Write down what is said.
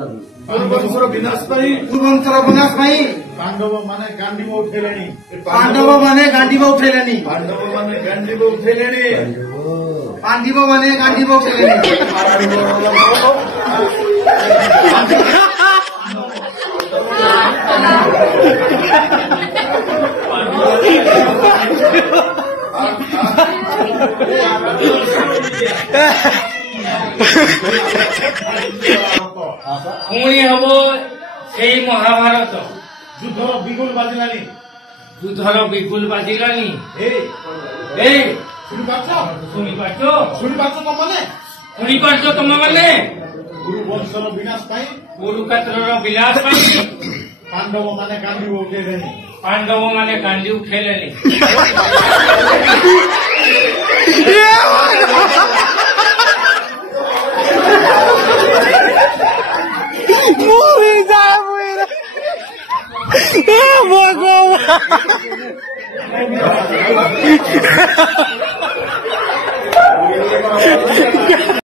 ପୂର୍ବବଂଶର ବିନାଶ ପାଇଁ ପାଣ୍ଡବ ମାନେ ଗାଣ୍ଡିବ ଉଠେଇଲେଣି। ପୁଣି ହବ ସେଇ ମହାଭାରତ। ଯୁଦ୍ଧର ବିଗୁଲ ବାଜିଲାଣି। ଶୁଣିପାରୁଛ ତମମାନେ? ଗୁରୁବଂଶର ବିନାଶ ପାଇଁ କୁରୁକ୍ଷେତ୍ରର ବିନାଶ ପାଇଁ ପାଣ୍ଡବ ମାନେ ଗାଣ୍ଡିବ ଉଠେଇଲେଣି। Vou